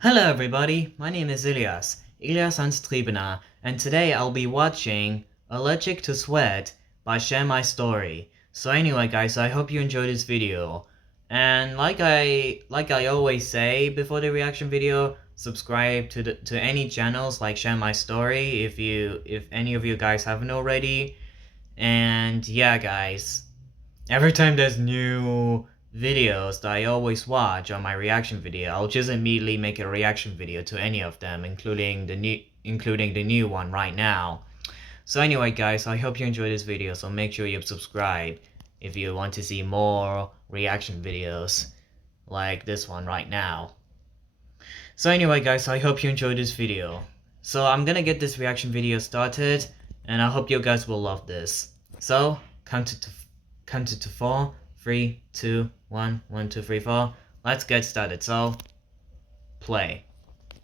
Hello everybody, my name is Ilias, Anstriebener, and today I'll be watching Allergic to Sweat by Share My Story. So anyway guys, I hope you enjoyed this video. And like I always say before the reaction video, subscribe to any channels like Share My Story if any of you guys haven't already. And yeah guys, every time there's new videos that I always watch on my reaction video, I'll just immediately make a reaction video to any of them, including the new one right now. So anyway guys, I hope you enjoyed this video, so make sure you subscribe if you want to see more reaction videos like this one right now. So anyway guys, I hope you enjoyed this video. So I'm gonna get this reaction video started, and I hope you guys will love this. So count it to 4, 3, 2, 1, 1, 2, 3, 4. Let's get started. So play.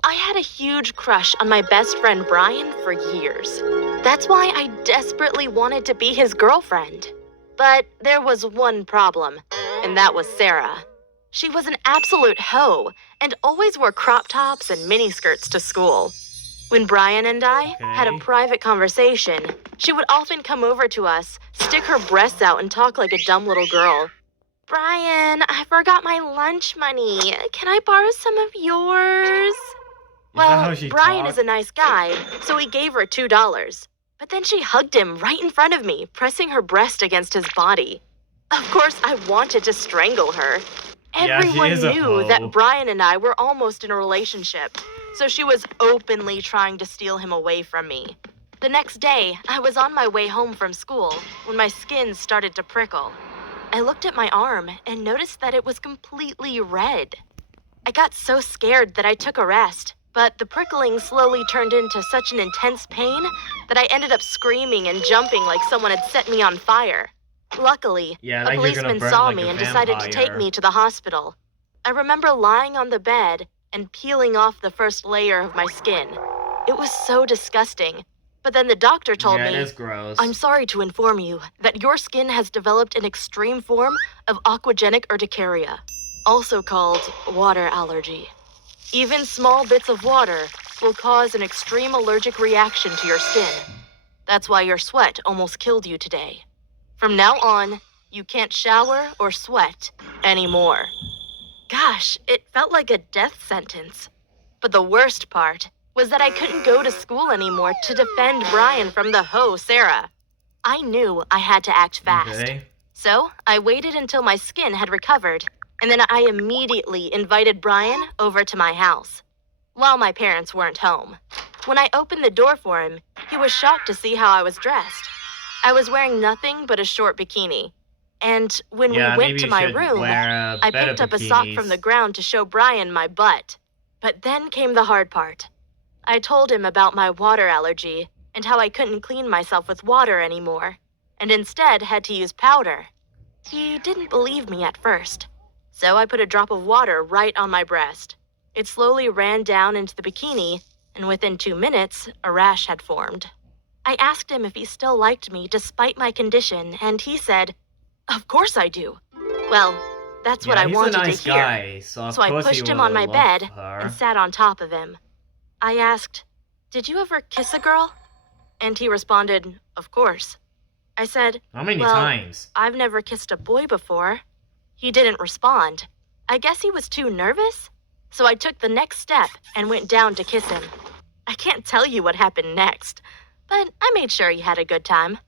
I had a huge crush on my best friend Brian for years. That's why I desperately wanted to be his girlfriend. But there was one problem, and that was Sarah. She was an absolute hoe and always wore crop tops and miniskirts to school. When Brian and I had a private conversation, she would often come over to us, stick her breasts out, and talk like a dumb little girl. "Brian, I forgot my lunch money. Can I borrow some of yours?" Well, Brian is a nice guy, so he gave her $2. But then she hugged him right in front of me, pressing her breast against his body. Of course, I wanted to strangle her. Everyone knew that Brian and I were almost in a relationship, so she was openly trying to steal him away from me. The next day, I was on my way home from school when my skin started to prickle. I looked at my arm and noticed that it was completely red. I got so scared that I took a rest, but the prickling slowly turned into such an intense pain that I ended up screaming and jumping like someone had set me on fire. Luckily, a policeman saw me and decided to take me to the hospital. I remember lying on the bed and peeling off the first layer of my skin. It was so disgusting. But then the doctor told me, "I'm sorry to inform you that your skin has developed an extreme form of aquagenic urticaria, also called water allergy. Even small bits of water will cause an extreme allergic reaction to your skin. That's why your sweat almost killed you today. From now on, you can't shower or sweat anymore." Gosh, it felt like a death sentence. But the worst part was that I couldn't go to school anymore to defend Brian from the hoe, Sarah. I knew I had to act fast. So I waited until my skin had recovered, and then I immediately invited Brian over to my house, while my parents weren't home. When I opened the door for him, he was shocked to see how I was dressed. I was wearing nothing but a short bikini. And when we went to my room, I picked up a sock from the ground to show Brian my butt. But then came the hard part. I told him about my water allergy and how I couldn't clean myself with water anymore, and instead had to use powder. He didn't believe me at first, so I put a drop of water right on my breast. It slowly ran down into the bikini, and within 2 minutes, a rash had formed. I asked him if he still liked me despite my condition, and he said, "Of course I do." Well, that's what I wanted to hear. So I pushed him on my bed and sat on top of him. I asked, "Did you ever kiss a girl?" And he responded, "Of course." I said, "How many times?" "I've never kissed a boy before." He didn't respond. I guess he was too nervous. So I took the next step and went down to kiss him. I can't tell you what happened next, but I made sure he had a good time.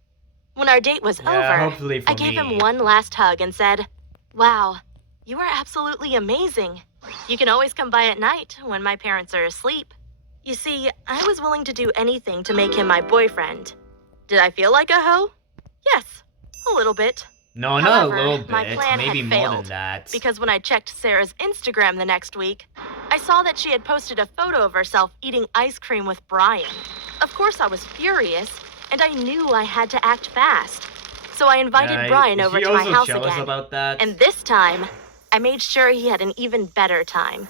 When our date was over, I gave him one last hug and said, "Wow, you are absolutely amazing. You can always come by at night when my parents are asleep." You see, I was willing to do anything to make him my boyfriend. Did I feel like a hoe? Yes, a little bit. No, However, not a little bit. My plan Maybe had more failed, than that. because when I checked Sarah's Instagram the next week, I saw that she had posted a photo of herself eating ice cream with Brian. Of course, I was furious, and I knew I had to act fast. So I invited Brian over to my house again. About that? And this time, I made sure he had an even better time.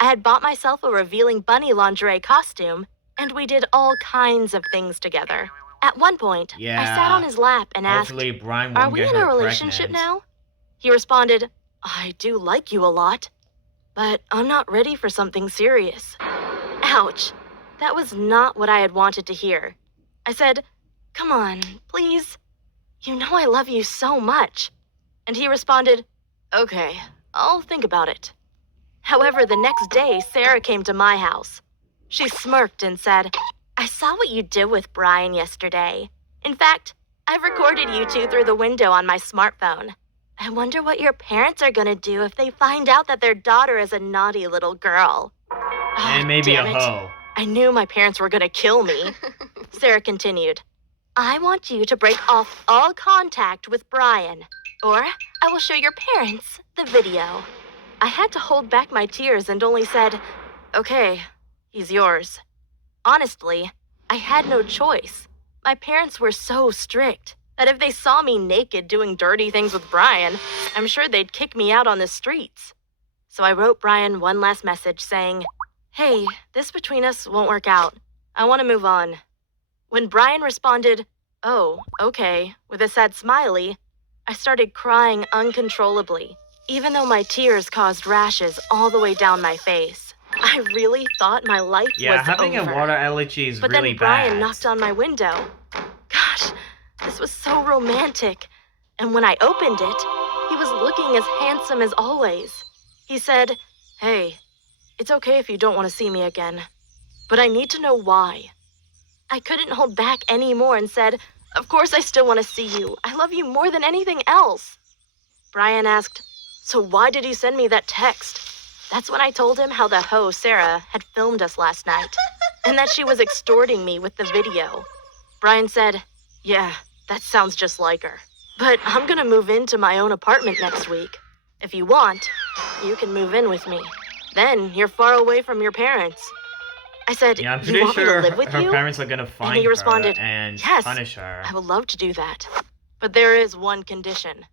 I had bought myself a revealing bunny lingerie costume, and we did all kinds of things together. At one point, I sat on his lap and asked, hopefully Brian "Are won't we get in a her relationship pregnant. now?" He responded, "I do like you a lot, but I'm not ready for something serious." Ouch. That was not what I had wanted to hear. I said, "Come on, please. You know I love you so much." And he responded, "Okay, I'll think about it." However, the next day, Sarah came to my house. She smirked and said, "I saw what you did with Brian yesterday. In fact, I've recorded you two through the window on my smartphone. I wonder what your parents are gonna do if they find out that their daughter is a naughty little girl." And Oh, maybe a damn it. hoe. I knew my parents were gonna kill me. Sarah continued, "I want you to break off all contact with Brian, or I will show your parents the video." I had to hold back my tears and only said, "Okay, he's yours." Honestly, I had no choice. My parents were so strict that if they saw me naked doing dirty things with Brian, I'm sure they'd kick me out on the streets. So I wrote Brian one last message saying, "Hey, this between us won't work out. I want to move on." When Brian responded, "Oh, okay," with a sad smiley, I started crying uncontrollably, even though my tears caused rashes all the way down my face. I really thought my life Yeah, was having over. a water allergy is But really then Brian bad. knocked on my window. Gosh, this was so romantic. And when I opened it, he was looking as handsome as always. He said, "Hey, it's okay if you don't want to see me again, but I need to know why." I couldn't hold back anymore and said, "Of course I still want to see you. I love you more than anything else." Brian asked, "So why did you send me that text?" That's when I told him how the hoe, Sarah, had filmed us last night, and that she was extorting me with the video. Brian said, "Yeah, that sounds just like her. But I'm gonna move into my own apartment next week. If you want, you can move in with me. Then you're far away from your parents." I said, Yeah, I'm "You pretty want me sure to live with her you?" parents are gonna find he responded, her and "Yes, punish her. I would love to do that. But there is one condition.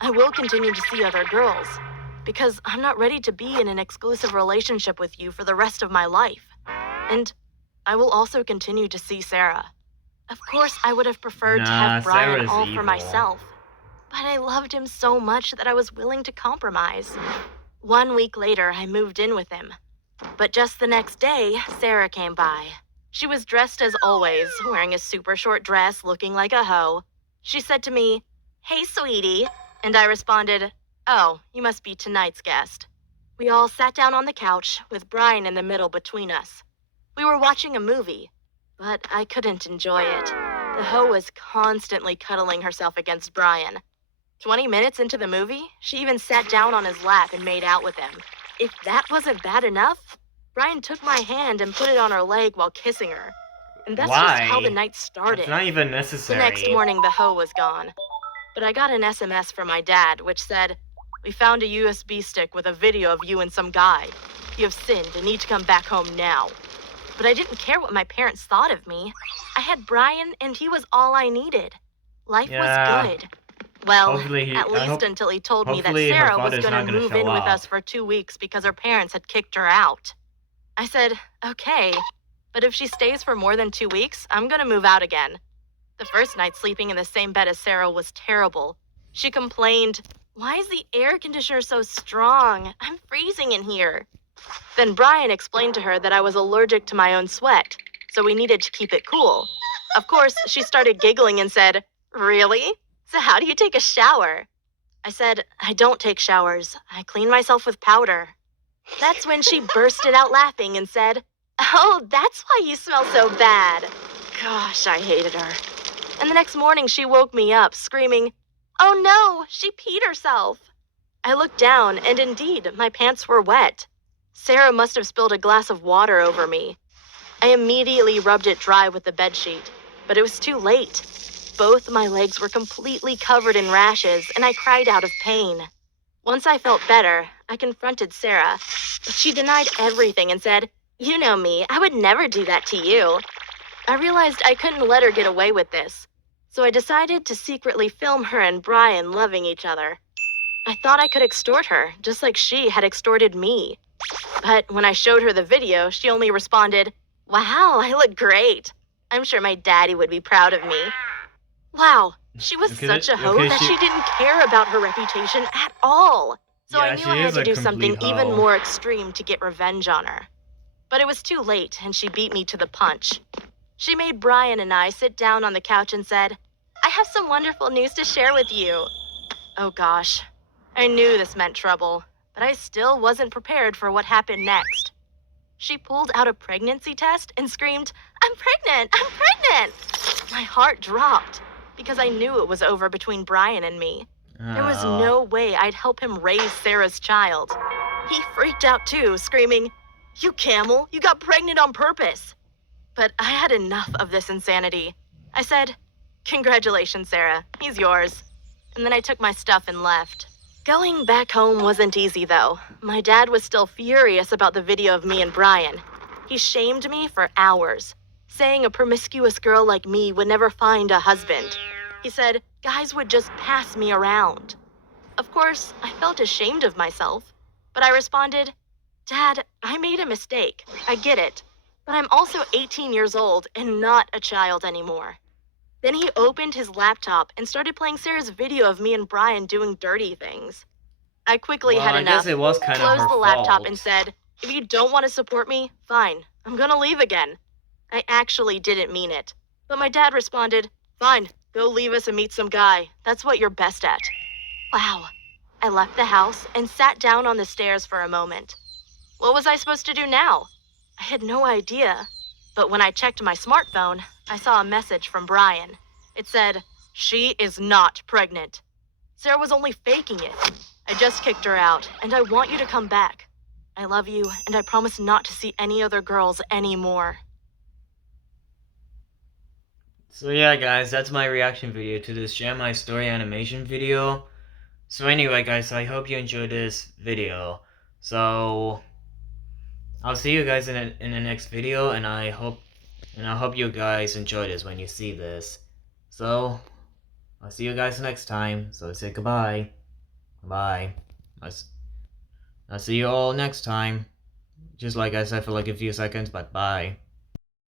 I will continue to see other girls, because I'm not ready to be in an exclusive relationship with you for the rest of my life. And I will also continue to see Sarah. Of course, I would have preferred to Nah, have Brian Sarah's all for evil. myself, but I loved him so much that I was willing to compromise. 1 week later, I moved in with him. But just the next day, Sarah came by. She was dressed as always, wearing a super short dress, looking like a hoe. She said to me, "Hey, sweetie," and I responded, "Oh, you must be tonight's guest." We all sat down on the couch, with Brian in the middle between us. We were watching a movie, but I couldn't enjoy it. The hoe was constantly cuddling herself against Brian. 20 minutes into the movie, she even sat down on his lap and made out with him. If that wasn't bad enough, Brian took my hand and put it on her leg while kissing her. And that's Why? just how the night started. It's not even The necessary. next morning, the hoe was gone. But I got an SMS from my dad, which said, "We found a USB stick with a video of you and some guy. You have sinned and need to come back home now." But I didn't care what my parents thought of me. I had Brian, and he was all I needed. Life Yeah. was good. Well, Hopefully at least until he told me that hopefully her Sarah was father's going not to gonna move show in with up. us for 2 weeks because her parents had kicked her out. I said, "Okay, but if she stays for more than 2 weeks, I'm going to move out again." The first night sleeping in the same bed as Sarah was terrible. She complained, "Why is the air conditioner so strong? I'm freezing in here." Then Brian explained to her that I was allergic to my own sweat, so we needed to keep it cool. Of course, she started giggling and said, "Really? So how do you take a shower?" I said, "I don't take showers. I clean myself with powder." That's when she bursted out laughing and said, "Oh, that's why you smell so bad." Gosh, I hated her. And the next morning she woke me up screaming, "Oh no, she peed herself." I looked down and indeed, my pants were wet. Sarah must have spilled a glass of water over me. I immediately rubbed it dry with the bedsheet, but it was too late. Both my legs were completely covered in rashes, and I cried out of pain. Once I felt better, I confronted Sarah, but she denied everything and said, "You know me, I would never do that to you." I realized I couldn't let her get away with this, so I decided to secretly film her and Brian loving each other. I thought I could extort her, just like she had extorted me. But when I showed her the video, she only responded, "Wow, I look great." I'm sure my daddy would be proud of me. Wow, she was Okay, such a hoe okay, that she didn't care about her reputation at all. So I yeah, knew she I had is to a do something complete even hoe. more extreme to get revenge on her. But it was too late, and she beat me to the punch. She made Brian and I sit down on the couch and said, "I have some wonderful news to share with you." Oh gosh, I knew this meant trouble, but I still wasn't prepared for what happened next. She pulled out a pregnancy test and screamed, "I'm pregnant! I'm pregnant!" My heart dropped because I knew it was over between Brian and me. There was Oh. no way I'd help him raise Sarah's child. He freaked out too, screaming, "You camel, you got pregnant on purpose." But I had enough of this insanity. I said, "Congratulations, Sarah, he's yours." And then I took my stuff and left. Going back home wasn't easy, though. My dad was still furious about the video of me and Brian. He shamed me for hours, saying a promiscuous girl like me would never find a husband. He said guys would just pass me around. Of course, I felt ashamed of myself, but I responded, "Dad, I made a mistake. I get it. But I'm also 18 years old and not a child anymore." Then he opened his laptop and started playing Sarah's video of me and Brian doing dirty things. I quickly Well, had I guess enough, it was kind of closed her the laptop, and fault. said, "If you don't want to support me, fine. I'm gonna leave again." I actually didn't mean it. But my dad responded, "Fine, go leave us and meet some guy. That's what you're best at." Wow. I left the house and sat down on the stairs for a moment. What was I supposed to do now? I had no idea. But when I checked my smartphone, I saw a message from Brian. It said, "She is not pregnant." Sarah was only faking it. "I just kicked her out, and I want you to come back. I love you, and I promise not to see any other girls anymore." So yeah, guys, that's my reaction video to this Share My Story animation video. So anyway, guys, I hope you enjoyed this video. So I'll see you guys in the next video, and I hope you guys enjoy this when you see this. So I'll see you guys next time. So say goodbye. Bye. I'll see you all next time. Just like I said for like a few seconds, but bye.